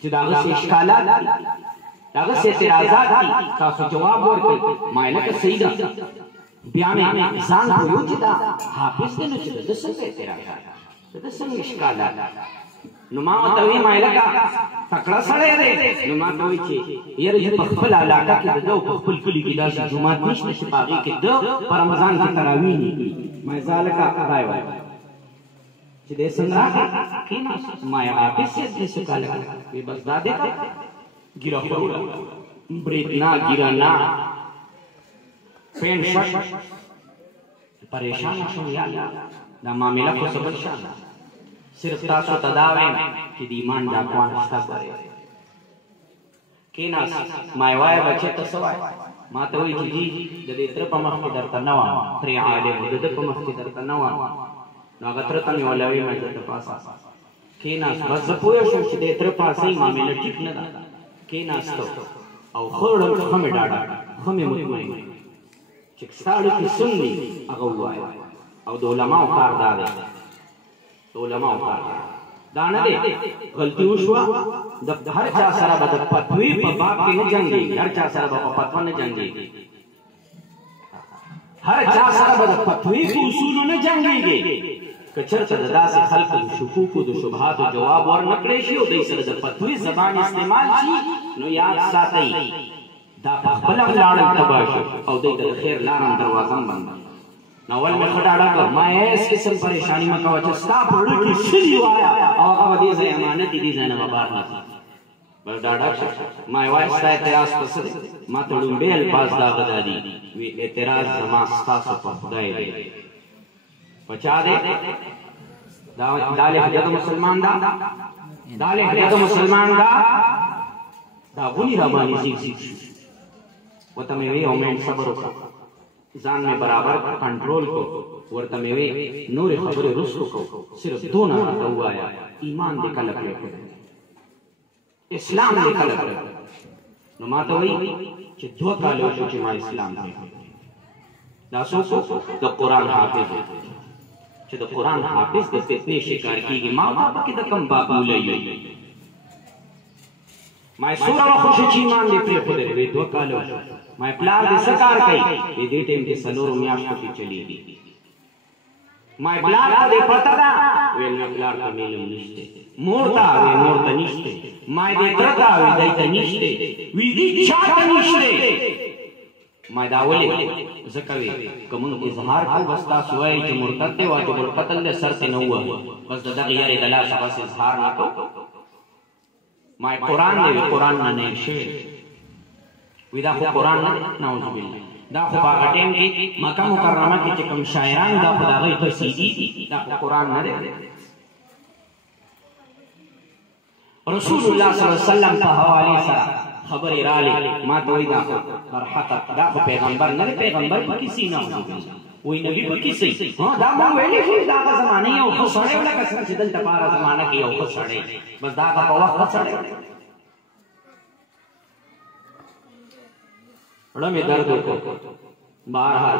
چې داغه څه اشکالات داغه څه اعتراضات دي تاسو جواب ورکړئ ما لکه صحیح ده بیا مې ځان ویو چې دا حافظ دی نو چې د څه اعتراضات د څه اشکالات نو ما ورته وی ما لکه تکړه سړی دی نو ما ته وی چې یاره چې په خپل علاقه کې د ده په خپل کلي کې داسې جومات نشته چې په هغې کې ده په رمضان کې تراویح نه کړي ما یې زه لکه رای وایم چې دی څنګه راغی کېناست ما یې حافظ صاحب دې څه کاله وی بس دا دی که ګیره خوړه برید نه ګیره نه پینټ شرټ پریشانه شوم یا الله دا معامله خو څه بل شان ده صرف تاسو ته دا وایم چې د ایمان ډاکوان شته ګورئ کېناست ما یې وایه بچې ته څه وایې ما ته وایي چې جي د دې تره په مخ کې درته نه وام ترې عالم د ده په مخ کې درته نه وام نو هغه تره ته مې ولوي ما درته پاسه کېناست بس زه پوه شوم چې دې تره پاسې معامله ټیک نه ده کېناستو او ښه ښه مې ډاډه ښه مې مطمئن چې ستا اړیکې څنګه دي هغه ووایه او د علماو کار دا دی علماء دا نه دی غلطي وشوه د هر چا سره به د فتوی په باب کې نه جنګېږي هر چا سره به په فتوا نه جنګېږي هر چا سره به د فتوی په اصولو نه جنګېږي که چېرته د داسې خلکو د شکوکو د شبهاتو جواب ورنه کړی شي او دوی سره د فتوی زبان استعمال شي نو یاد ساتئ دا په خپله ولاړل تباه شو او دوی ته د خیر لار هم دروازه هم بنده نو ول مې ښه ډاډه کړ ما هېڅ قسم پریشاني مه کوه چې ستا په زړه کې څه دي وایه او هغه به دې ځای امانت دي دې ځای نه به بار نه ځي بس ډاډه شه ما یې وایه ستا اعتراض په څه دی ما ته لومړی الفاظ د هغه دا دي وي اعتراض زما ستاسو په خدای دی په چا دی دا لهجه د مسلمان ده دا لهجه د مسلمان ده دا ولې راباندې زیږ شو ورته مې وی اومین صبر وکړه ځان مې برابر کنټرول کو ورته مې وی نورې خبرې رسو کو صرف دونه راته ووایه ایمان دې کله پرېښود اسلام دې کله پرېښود نو ما ته وایي چې 2 کاله وشو چې ما اسلام پرېښود دا څوک د قرآن حافظ چې د قرآن حافظ د فتنې شکار کېږي ما پکې د کوم باب ولوي ما یې څومره وخت وشو چې ایمان دې پرېښودلی وی 2 کاله وشو ما پلار دې څه کار کوي دې ټیم کې 4 میاشتو کې چلیږي ما پلار ته دې پته ده ویل نه پلار ته مې علم نشته مور ته وی مور ته نشته ما دې تره ته وی دی ته نشته وی دې چا ته نشته ما دا ولې ځکه وی که مونږ اظهار کوو بس تاسو وایئ چې مرتد دی واجب القتل دی سر ته نه ووهو بس د دغې یارې د لاسه بس اظهار نه کوو ما قرآن دی قرآن نه نه شوی وی دا خو قرآن نه نعوذ بالله دا خو په هغه ټایم کې مکه مکرمه کې چې کوم شاعران دا خو د هغوی قصیدې دي دا خو قرآن نه دی رسول الله صلی الله علیه وسلم په حوالې سره خبرې رالې ما ته وایي دا خو برحقه دا خو پیغمبر نه دی پیغمبر په کیسې نه وایي نبي په کیسې دا ما ویلې شو دا هغه زمانې یو ښه سړی و لکه څنګه چې دلته په هره زمانه کې یو ښه سړی بس دا هغه په وخت ښه سړی زړه مې درد وکړ بهرحال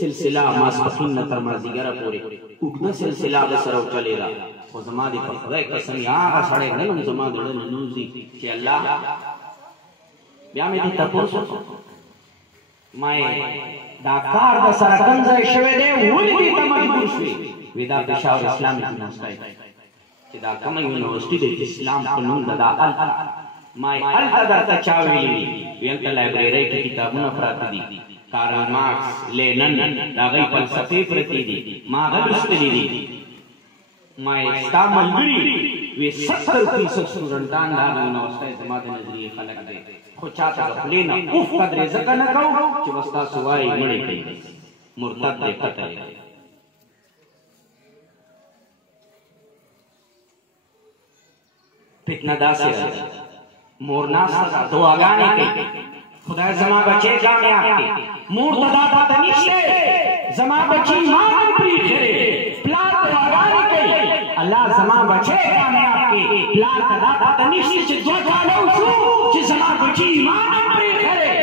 سلسله ماسپښین نه تر مازدیګره پورې اوږده سلسله د سره وچلېده خو زما دې په خدای قسم هغه سړی نه یم زما د زړه نه نوځي چې الله بیا مې دې تپوس وکړ ما دا کار د سره کوم ځای شوی دی ولې دې ته مجبور شوې وی دا پېښور اسلامي یونیورسټۍ چې دا کومه یونیورسټي د اسلام په نوم ده دا ما هلته درته چا ویلي وي هلته لایبررۍ کې کتابونه پراته دي کارل مارکس لینن د هغوی فلسفې پرتې دي ما هغه لوستلي دي ما ستا ملګري وی 70% سټوډنټان د هغه یونیورسټۍ زما د نظریې خلک دی خو چاته د خولې نه اوف قدرې ځکه نه کوو چې بس تاسو وایي مړې کوي مرتد دی قتل فتنه داسې راځي مور ناسته ده دعاګانې کوي خدای زما بچی کامیاب کړي مور ته دا پته نشته زما بچی ما هم پرېښی پلار دعاګانې کوي الله زما بچی کامیاب کړي پلار ته دا پته نشته چې 2 کاله وشو چې زما بچی ما هم پرېښی